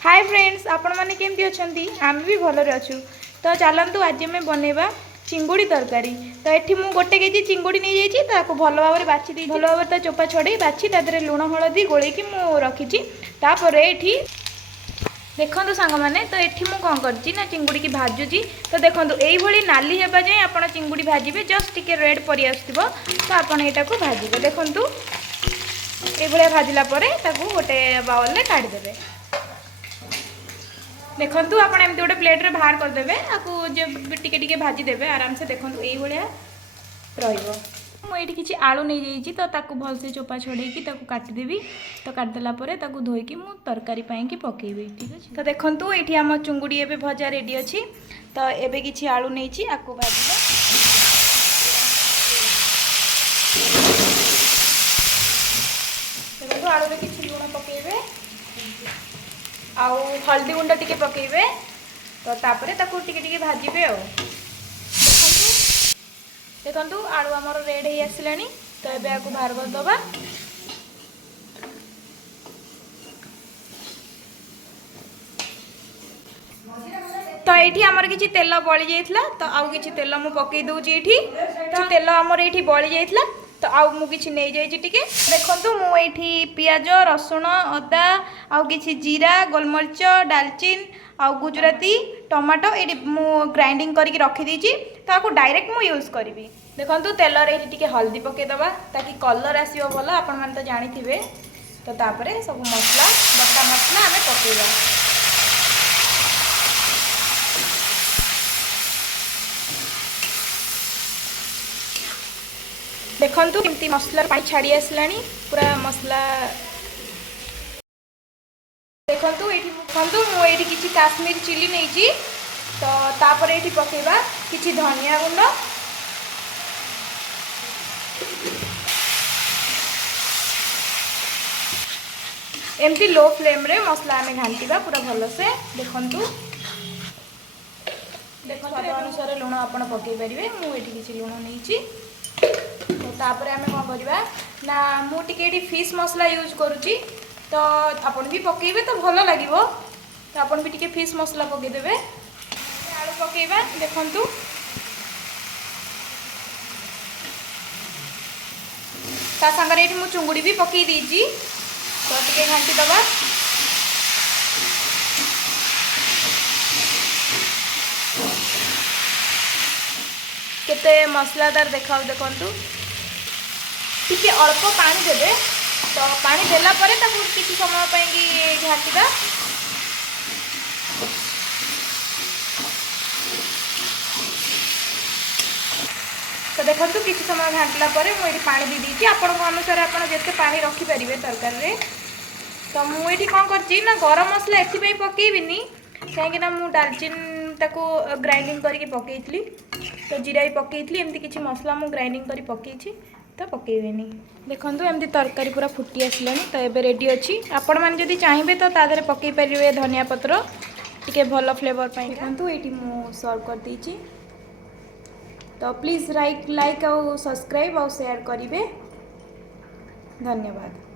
Hi friends, आपण मैंने केमती अच्छा आम भी भलरे अच्छु। तो चलतु आज आम बनवा चिंगुड़ी तरकारी। तो ये मुझे गोटे केजी चिंगुड़ी नहीं जाइए भल भाव बाछि दी भल भाव चोपा छड़े बाछि लुण हलदी गोलैकी मु रखी। ये देखो सांग मैंने तो ये मुझे कौन कर चिंगुड़ी की भाजुची। तो देखो यही नाली होगा जाए आप चिंगुड़ी भाजबे जस्ट टिके रेड परि आसो तो आपड़ यहाँ भाजबे। देखु ये भाजला गोटे बाउल में काढ़ीदे। देखु आप गोटे प्लेट रे बाहर करदे आपको टिके भाजीदे आराम से। देखो ये मुझे किसी आलू नहीं जाइए तो ताकू भलसे चोपा छड़े काटिदेवी। तो काटिदेला धोईकी मु तरकारी की पकेबी। ठीक है। तो देखो ये आम चुंगुड़ी एवं भजा रेडी अच्छी। तो एबे किसी आलू नहीं आपको भाजवा। देखो आलू में किसी लुण पकेबे आउ हल्दी गुंड टिके पकेबे। तो तापरे ताकू टिके भाजबे। देखो आलू आमर रेड हो आसलानी। तो ये आपको बाहर करदबा। तो ये आमर किसी तेल बड़ी जाइए तो आउ कि तेल मु पकई दूची ये। तो तेल आमर ये बड़ी जाइए तो आउ मु किछि नहीं जाइए टिके। देखंतु मु एठी पियाज रसुण अदा आउ किछि जीरा गोलमरिच डालचीन आउ गुजराती टमाटो ये मु ग्राइंडिंग करके रखी दीची। तो आपको डायरेक्ट मु यूज करी। देखंतु तेल रे टिके हल्दी पकेदबा ताकि कलर आसीबो भल आपण माने तो जानि थिबे। तो तापरे सब मसला बटा मसला आमे पकेबा। देखंतु केमती मसला पाई छाड़ी आसलानी पूरा मसला। देखंतु एठी देखंतु मु एठी किछि काश्मीर चिली नेइची। तो तापर एठी पकेबा किछि धनिया गुंड एमती लो फ्लेम रे मसला आमे घांटीबा पूरा भल से। देखंतु देखो स्वाद अनुसार लुण आपण पकई पारिबे। मु एठी किछि लुण नेइची। तो तापर आमे कोन करबा ना मु टिके एठी फिश मसला यूज करूची। तो आपण भी पकेबे तो भल लागिवो। तो आपण भी टिके फिश मसला पकई देबे। आलू पकेबा। देखंतु ता संगे एठी मु चुंगुड़ी भी पकई दीची। तो टिके घांटी दबा। केते मसलादार देखाउ। देखंतु टिके अल्प पानी देबे। तो पानी देला परे ताकू किछि समय पय की घाटीदा। तो देखंतु किछि समय घाटला परे मु एठी पानी दी दीची। आपण अनुसार आपण जते पानी रखी परिबे तरकारी रे। तो मु एठी कोन करची ना गरम मसला एथि पय पकेइबिनी काहे ना मु दालचीन ताको ग्राइंडिंग करके पकेइतली। तो जीरा भी पकेइतली एमती किछि मसला मु ग्राइंडिंग करी पकेइछि। तो पकेइबेनी। देखंतु एमती तरकारी पूरा फुटी आसलानी। तो एबे रेडी अछि। आपण माने जदी चाहिबे तो तादरे पकेइ परिबे धनिया पत्र टिके भलो फ्लेवर पय। देखंतु एठी मु सर्व कर दीची। तो प्लीज लाइक और सब्सक्राइब और शेयर करिवे। धन्यवाद।